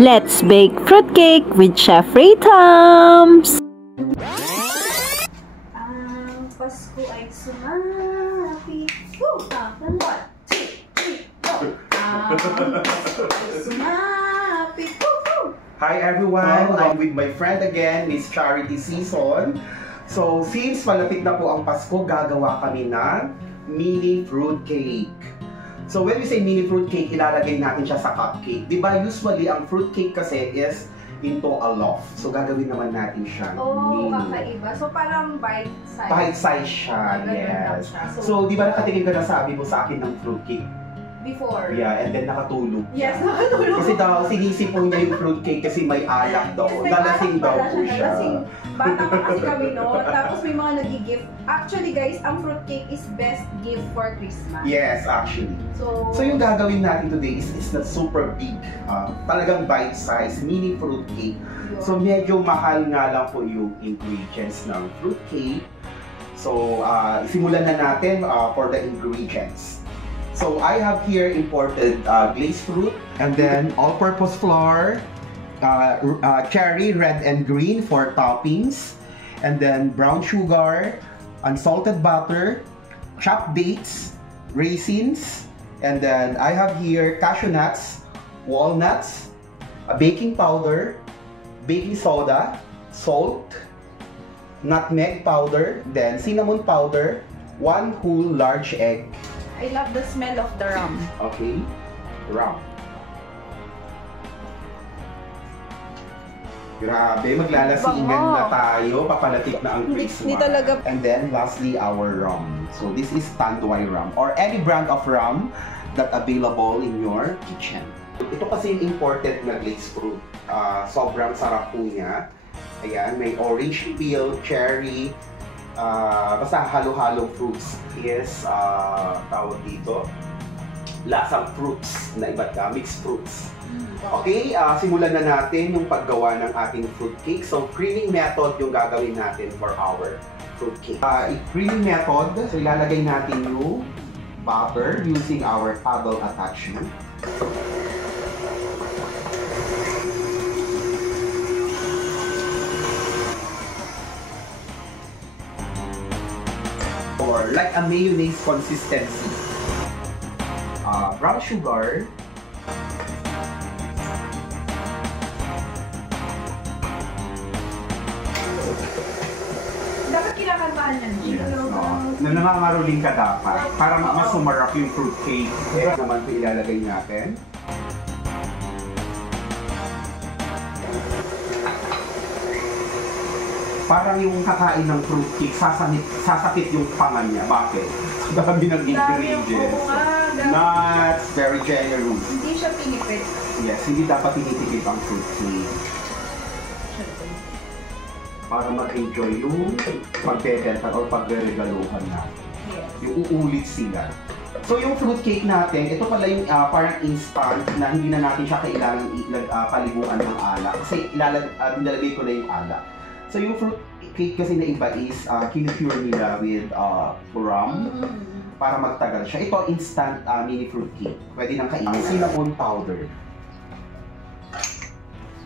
Let's bake fruitcake with Chef Ray Tams! Ang Pasko ay sumapit. Woo! 1, 2, 3, go! Ang Pasko ay sumapit. Woo! Hi everyone! I'm with my friend again, Miss Charity Season. So, since malapit na po ang Pasko, gagawa kami ng mini fruitcake. So, when we say mini fruitcake, ilalagay natin siya sa cupcake. Diba, usually, ang fruitcake kasi is into a loaf. So, gagawin naman natin siya Oh, mini. kakaiba. So, parang bite size. Bite size siya, yes. Siya. So, di ba nakatingin ka na sabi mo sa akin ng fruitcake? Before. Yeah, and then nakatulog. Yes, nakatulog. Kasi daw, sinisipon niya yung fruitcake kasi may alak daw. Yes, may Dalasing alak daw pala po siya. dalasing. Bata pa kasi kami noon. Tapos may mga nag-gift. Actually guys, ang fruitcake is best gift for Christmas. Yes, actually. So yung gagawin natin today is not super big. Talagang bite size, mini fruitcake. So medyo mahal nga lang po yung ingredients ng fruitcake. So simulan na natin for the ingredients. So I have here imported glazed fruit and then all-purpose flour, cherry, red and green for toppings, and then brown sugar, unsalted butter, chopped dates, raisins, and then I have here cashew nuts, walnuts, baking powder, baking soda, salt, nutmeg powder, then cinnamon powder, 1 whole large egg. I love the smell of the rum. Okay, rum. Grabe, maglalasingan na tayo. Papalatik na ang Christmas. Hindi talaga. And then, lastly, our rum. So, this is Tanduay rum or any brand of rum that available in your kitchen. Ito kasi yung imported na glazed fruit. Sobrang sarap po niya. Ayan, may orange peel, cherry, basta halo-halong fruits. Yes, tawag dito, lasang fruits na iba't mixed fruits. Okay, simulan na natin yung paggawa ng ating fruitcake. So, creaming method yung gagawin natin for our fruitcake. Creaming method, so ilalagay natin yung butter using our paddle attachment. Or like a mayonnaise consistency. Brown sugar. Dapat kinakantahan yan. Yes, na nangangaroling ka dapat para mas sumarap yung fruitcake. Naman ito ilalagay natin. Parang yung kakain ng fruitcake, sasakit yung pangan niya. Bakit? Dami ng ingredients. Nuts, very generous. Hindi siya pinipit. Yes, hindi dapat tinitipid ang fruitcake. Para mag-enjoy yung pagbebentan o pagregaluhan natin. Yes. Yung uulit sila. So yung fruitcake natin, ito pala yung parang instant na hindi na natin siya kailangan paliguan ng alak. Kasi nilalagay ko na yung alak. So yung fruit cake kasi na iba is kinupure nila with rum para magtagal siya. Ito instant mini fruit cake. Pwede nang kainin. Cinnamon powder.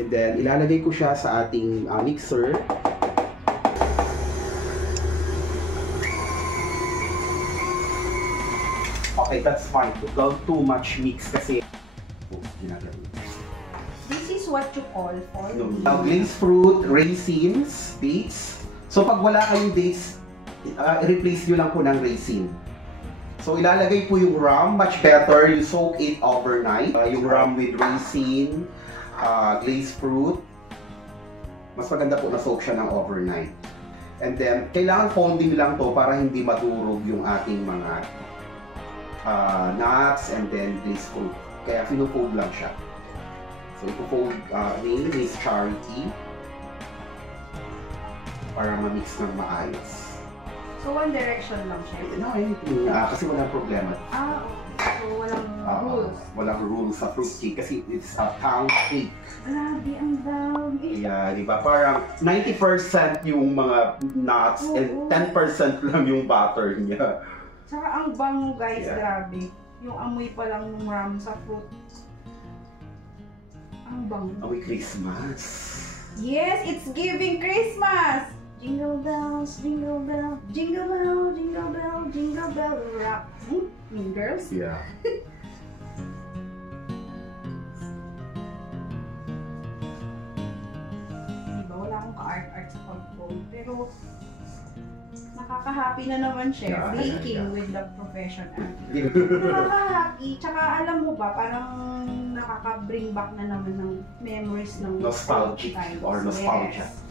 And then ilalagay ko siya sa ating mixer. Okay, that's fine. Don't too much mix kasi ginagawin. This is what you call for Glazed fruit, raisins, dates. So pag wala kayong dates, replace nyo lang po ng raisin. So ilalagay po yung rum, much better, you soak it overnight. Yung rum with raisin, glazed fruit, mas maganda po na soak siya ng overnight. And then, kailangan folding lang to para hindi madurog yung ating mga nuts and then glazed fruit. Kaya fino-fold lang siya. So, ipo-fold name is Charity para ma-mix ng maayos. So, one direction lang siya? No, anything. Kasi walang problema. Okay. So, walang rules? Walang rules sa fruitcake kasi it's a pound cake. Grabe, ang dami. Yeah, di ba? Parang 90% yung mga nuts and 10% lang yung butter niya. Tsaka ang bango guys, Yeah. grabe. Yung amoy pa lang ng rum sa fruit. Ang bang. Amoy Christmas. Yes, it's giving Christmas! Jingle bells, jingle bell, jingle bell, jingle bell, jingle bell rock. Mean Girls? Yeah. Diba, wala akong ka-art-art sa pag-phone. Pero, nakaka-happy na naman siya. Yeah, Baking yeah. with the profession. Nakaka-happy. Tsaka alam mo ba, parang nakaka-bring back na naman ng memories ng Nostalgic times. or nostalgia. Yes.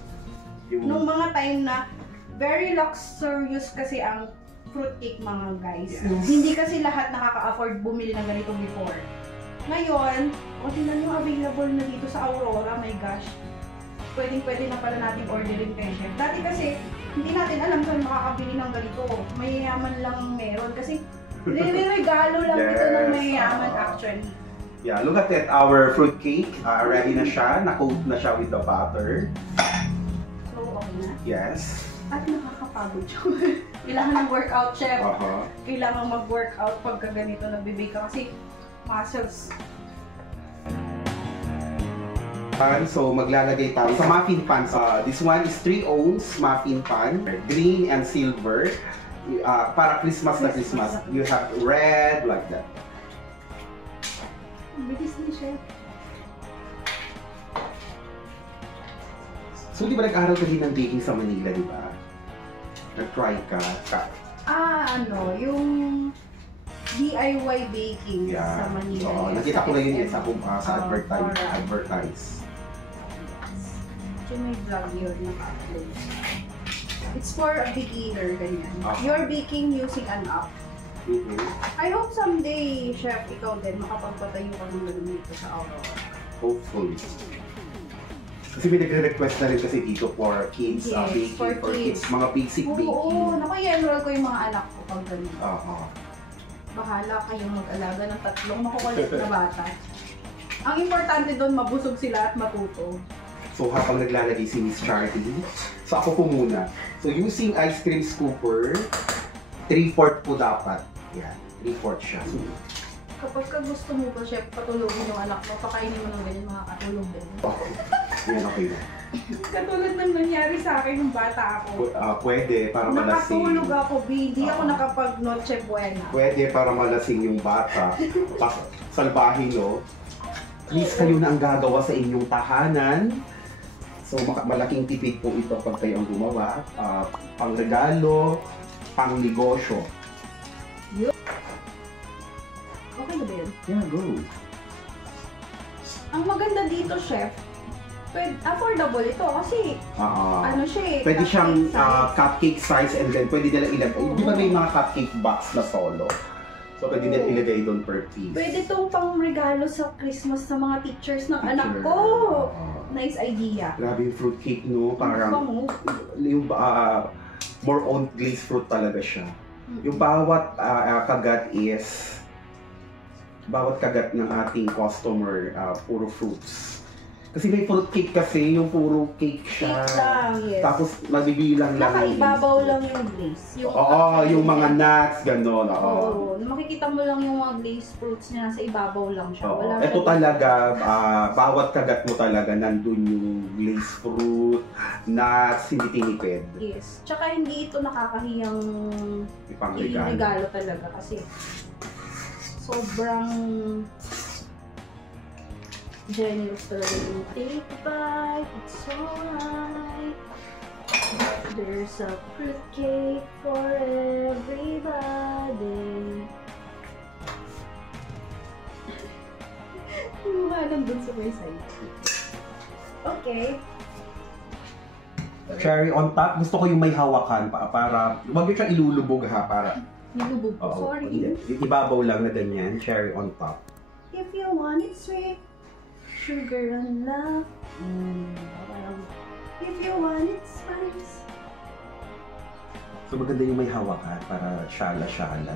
Yung, Nung mga time na very luxurious kasi ang fruitcake mga guys. Yes. No? Hindi kasi lahat nakaka-afford bumili ng ganito before. Ngayon, tingnan nyo available na dito sa Aurora, my gosh. Pwedeng-pwede na pala natin orderin kay chef. Dati kasi, hindi natin alam saan makakabili ng ganito. Mayayaman lang meron. Kasi, regalo lang Yes. ito ng mayayaman actually. yeah, look at it. Our fruit cake, ready na siya. Na-coat na siya with the butter. So, okay na. Yes. At nakakapagod siya. Kailangan ng workout, chef. Kailangan mag-workout pagka ganito nagbibake ka kasi muscles. So, maglalagay tayo sa muffin pan. This one is 3 ounce muffin pan. Green and silver. Para Christmas na Christmas. You have red, like that. Bilis ni chef. So, di ba nag-aral ka din ng baking sa Manila, di ba? Nag-try ka. Yung DIY baking sa Manila. So, yes, nakita ko na yun sa Alright. advertise. So, may vlog yun naka-upload. It's for a beginner, ganyan. You're baking using an app. I hope someday, chef, ikaw din, makapagpatayo ka ng ganun dito sa Aurora. Hopefully. Kasi may nagre-request na rin kasi dito for kids, Yes, baking, for kids, kids. mga basic baking. Oo, naku, i-enroll ko yung mga anak ko pag ganun. Bahala kayong mag-alaga ng 3 makukulit na bata. Ang importante doon, mabusog sila at matuto. So habang naglalagay si Miss Charlie, so ako po muna. So using ice cream scooper, 3/4 po dapat. Yan, 3/4 siya. So, Kapag ka gusto mo ba, chef, patulogin yung anak mo, pakainin mo ng ganyan, makakatulog din. yan, okay na. Katulad ng nangyari sa akin nung bata ako. Pwede para malasing. Nakatulog ako, hindi ako nakapag-noche buena. Pwede para malasing yung bata. Salbahin, no? Please, kayo na ang gagawa sa inyong tahanan. So, malaking tipid po ito pag kayo ang gumawa. Pang regalo, pang negosyo. Okay na ba yun? Yeah, go. Ang maganda dito, chef, affordable ito kasi ano siya eh, Pwede siyang size. cupcake size and then pwede nila ilagay. Di ba may mga cupcake box na solo? So, pwede nila ilagay doon per piece. Pwede itong pang regalo sa Christmas sa mga teachers ng anak ko. Nice idea. Grabe yung fruit cake, no? Parang Bango. yung more on glazed fruit talaga siya. Yung bawat kagat ng ating customer, puro fruits. Kasi may fruit cake kasi, yung puro cake siya. Cake lang, yes. Tapos nabibilang lang. Nakaibabaw lang yung glaze. Yung mga nuts, gano'n. Oo. Makikita mo lang yung mga glazed fruits niya, nasa ibabaw lang siya. Wala Ito siya talaga, bawat kagat mo talaga, nandun yung glazed fruit, nuts, hindi tinipid. Yes. Tsaka hindi ito nakakahiyang Ipangregalo. regalo talaga kasi sobrang generous talaga yung take a bite, it's alright. There's a fruitcake for everybody. Mukha nandun sa may side. Okay. Cherry on top, gusto ko yung may hawakan para wag yun siyang ilulubog ha, para Nilubog ko, sorry. Yung ibabaw lang na ganyan, cherry on top. If you want it sweet, sugar and love. If you want it spice. So maganda yung may hawakan para shala-shala.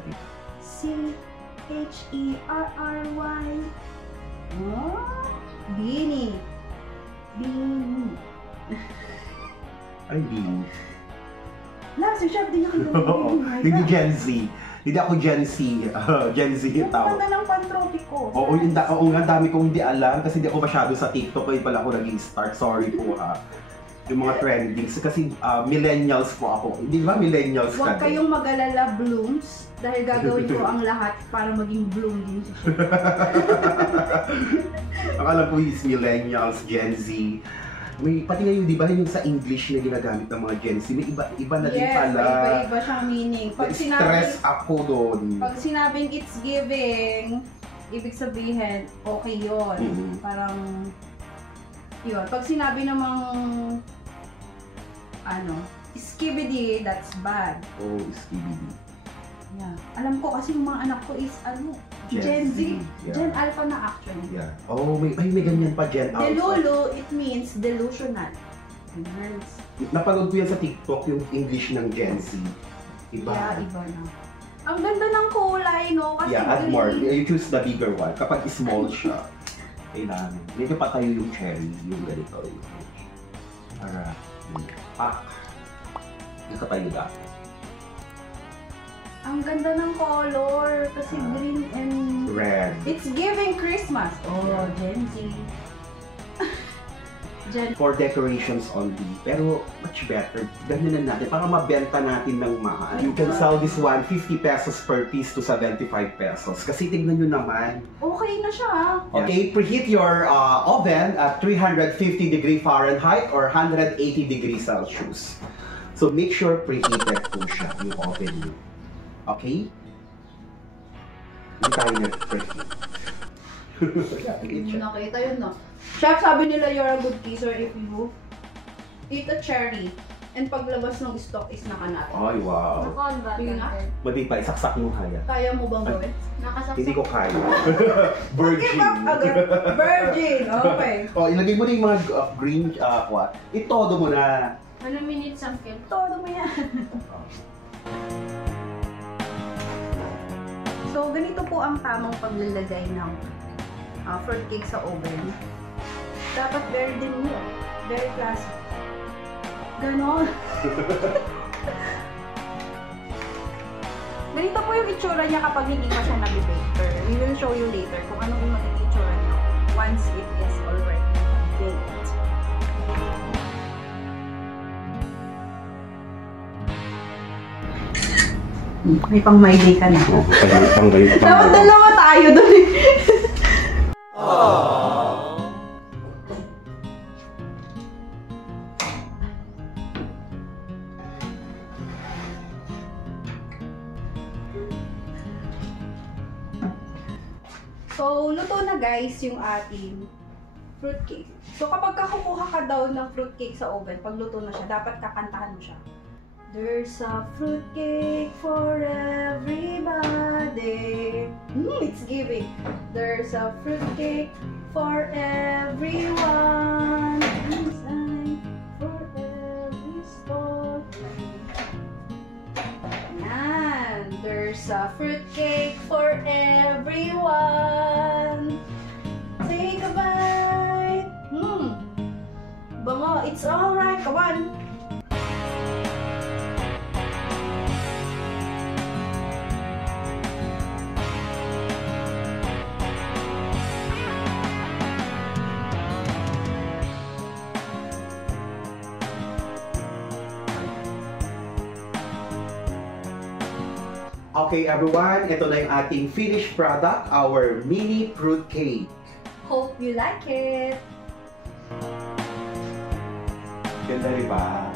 C-H-E-R-R-Y. Oh, Beanie. Beanie. Ay, Beanie. Last, yung shop din yung Hindi Gen Z. Hindi ako Gen Z. Gen Z Yung tawag. ganda ng pantropiko. Oo, oo nga, dami kong hindi alam kasi hindi ako masyado sa TikTok. Kaya pala ako nag-start. Sorry po ha. Yung mga trendings. Kasi millennials po ako. Hindi ba millennials ka? Huwag kayong mag-alala, Blooms. Dahil gagawin ko ang lahat para maging bloom din si Chef. Akala ko is millennials, Gen Z. May, pati ngayon, di ba, yung sa English na ginagamit ng mga Gen Z, may iba na din Yes, pala. may iba-iba siyang meaning. Stress ako doon. Pag sinabing it's giving, ibig sabihin, okay yun. Mhm. Parang, yun. Pag sinabi namang, skibidi, that's bad. Oh, skibidi. Yeah. Alam ko kasi yung mga anak ko is, Gen Z. Yeah. Gen Alpha na actually. Yeah. Oh, may ganyan pa, Gen Alpha. Delulu, it means delusional. Girls. Napanood ko yan sa TikTok, yung English ng Gen Z. Iba. Yeah, iba na. Ang ganda ng kulay, no? Kasi Yeah, add more. green. You choose the bigger one. Kapag small siya, kailangan. Medyo patayo yung cherry, yung ganito. Para, nakatayo dapat. Ang ganda ng color. Kasi green and... Red. It's giving Christmas. Oh, Gen Z. For decorations only. Pero much better. Ganyan na natin. Para mabenta natin ng mahal. You can sell this one 50 pesos per piece to 75 pesos. Kasi tignan nyo naman. Okay na siya, ha? Okay, preheat your oven at 350 degree Fahrenheit or 180 degrees Celsius. So make sure preheated po siya yung oven nyo. Okay? Hindi tayo nag-preheat. Hindi nakita yun, no? Chef, sabi nila you're a good kisser if you eat a cherry and paglabas ng stock is nakanat. Ay, wow. Yun na? Madi pa, isaksak mo kaya. Kaya mo bang gawin? Hindi ko kaya. Give Virgin. up agad. Virgin, okay. O, ilagay mo na yung mga green, what? Itodo mo na. Ano minutes ang kill? Todo mo yan. So, ganito po ang tamang paglalagay ng fruitcake sa oven. Dapat very demure, very classic. Ganon. Ganito po yung itsura niya kapag hindi pa siya nag-bake. We will show you later kung anong yung magiging itsura niya once it is already baked. May pang my day ka na. Dapat dalawa tayo dun eh. So, luto na guys yung ating fruitcake. So, kapag kukuha ka daw ng fruitcake sa oven, pag luto na siya, dapat kakantahan mo siya. There's a fruitcake for everybody. It's giving. There's a fruitcake for everyone. Inside for every store. Yan. There's a fruitcake for everyone. Take a bite. Bango. It's alright. Come on. Okay everyone, ito na yung ating finished product, our mini fruit cake. Hope you like it. Ganda diba?